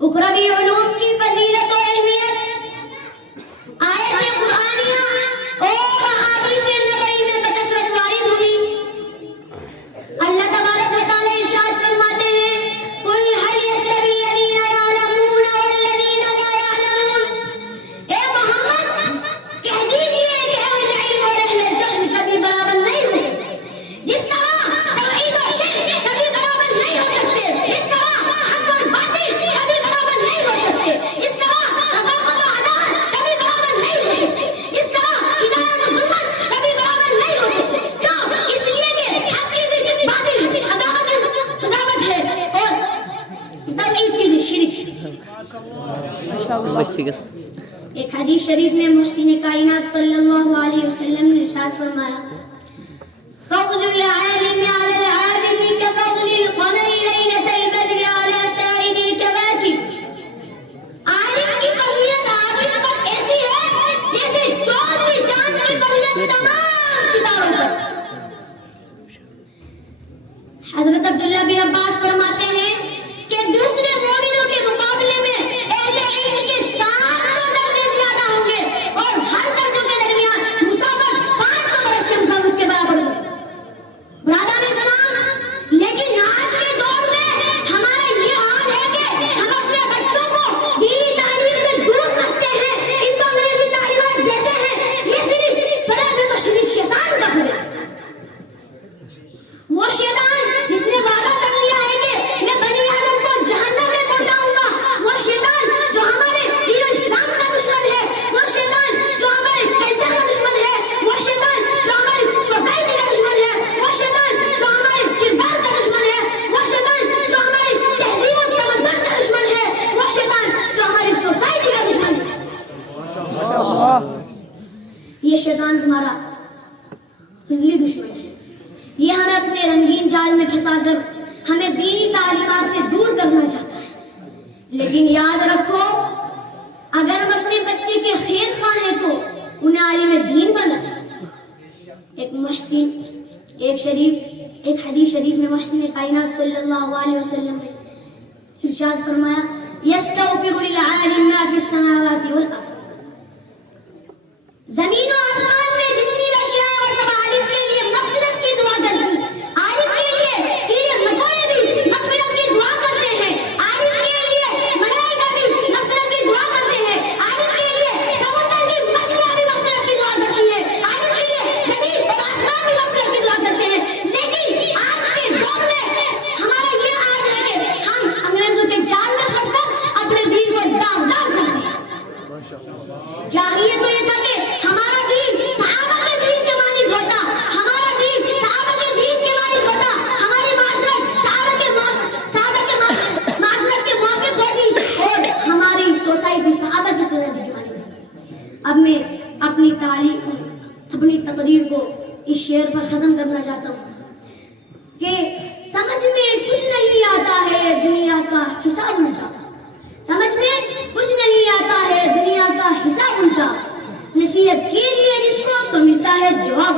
اخروی علوم کی فضیلت و اہمیت آیت قرآنیہ اور احادیث نبوی میں بکثرت وارد ہوئی۔ اللہ تبارک و تعالی ارشاد فرماتے ہیں قل هل يستوي الذين يعلمون والذين لا يعلمون، اے محمد کہہ دیجئے کہ اہل علم اور اہل جہل کبھی برابر نہیں ہو سکتے، جس طرح توحید اور شرک کبھی برابر نہیں ہو سکتے، جس طرح حق اور باطل کبھی برابر نہیں ہو سکتے، جس طرح رفاقت و عدالت کبھی برابر نہیں ہو سکتے، جس طرح ہدایت و ظلمت کبھی برابر نہیں ہو سکتے۔ کیوں؟ اس لیے کہ حق کی ضد باطل، عدالت ہے اور توحید کی ضد شرک ہے۔ ایک حدیث شریف میں محسن کائنات صلی اللہ علیہ وسلم نے ارشاد فرمایا فضل العالم على العابد كفضل القمر ليلة البدر على سائر الكواكب، عالم کی فضیلت عابد پر ایسی ہے جیسے چودھویں چاند کی فضیلت تمام ستاروں پر۔ حضرت عبداللہ بن عباس فرماتے ہیں کہ دوسرے مومنوں کے مقابلے میں اہل علم کے 700 درجے زیادہ ہوں گے اور ہر درجوں کے درمیان مسافت 500 برس کے مسافت کے برابر ہوگی۔ برادران اسلام، لیکن آج کے دور میں ہمارا یہ حال ہے کہ ہم اپنے بچوں کو دینی تعلیم سے دور رکھتے ہیں، ان کو انگریزی تعلیمات دیتے ہیں۔ یہ صرف فریب ہے تو صرف شیطان کا فریب ہے۔ وہ شیطان جس نے وعدہ کر لیا ہے کہ میں بنی آدم کو جہنم میں پہنچاؤں گا، وہ شیطان جو ہمارے دین و اسلام کا دشمن ہے، وہ شیطان جو ہمارے کلچر کا دشمن ہے، وہ شیطان جو ہماری سوسائٹی کا دشمن ہے، وہ شیطان جو ہمارے کردار کا دشمن ہے، وہ شیطان جو ہماری تہذیب و تمدن کا دشمن ہے، وہ شیطان جو ہماری سوسائٹی کا دشمن ہے۔ یہ شیطان ہمارا فضلی دشمن ہے۔ یہ ہمیں اپنے رنگین جال میں پھنسا کر ہمیں دینی تعلیمات سے دور کرنا چاہتا ہے۔ لیکن یاد رکھو، اگر ہم اپنے بچے کے خیر خواہ ہیں تو انہیں عالم دین بنانا۔ ایک حدیث شریف میں محسن کائنات صلی اللہ علیہ وسلم نے ارشاد فرمایا یستغفر للعالم ما فی السماوات والارض، زمین و آسمان میں جتنی اشیاء اور سب عالم کے لیے مغفرت کی دعا کرتی ہیں۔ عالم کے لیے کیڑے مکوڑے بھی مغفرت کی دعا کرتے ہیں، عالم کے لیے ملائکہ بھی مغفرت کی دعا کرتے ہیں، عالم کے لیے سمندر کی مچھلیاں بھی مغفرت کی دعا کرتی ہیں، عالم کے لیے زمین اور آسمان بھی مغفرت کی دعا کرتے ہیں۔ لیکن آج کے دور میں ہمارا یہ حال ہے کہ ہم انگریزوں کے جال میں پھنس کر اپنے دین کو داغدار کرتے ہیں۔ چاہیے تو یہ تھا کہ ہمارا دین صحابہ کے دین کے مانند ہوتا، ہمارا دین صحابہ کے دین کے مانند ہوتا، ہماری معاشرت صحابہ کے معاشرت کے موافق ہوتی اور ہماری سوسائٹی صحابہ کی سوسائٹی کے مانند ہوتی۔ اب میں اپنی تقریر کو اس شعر پر ختم کرنا چاہتا ہوں کہ سمجھ میں کچھ نہیں آتا ہے دنیا کا حساب الٹا، سمجھ میں کچھ نہیں آتا ہے دنیا کا حساب الٹا، نصیحت کی لیے جس کو تو ملتا ہے جواب۔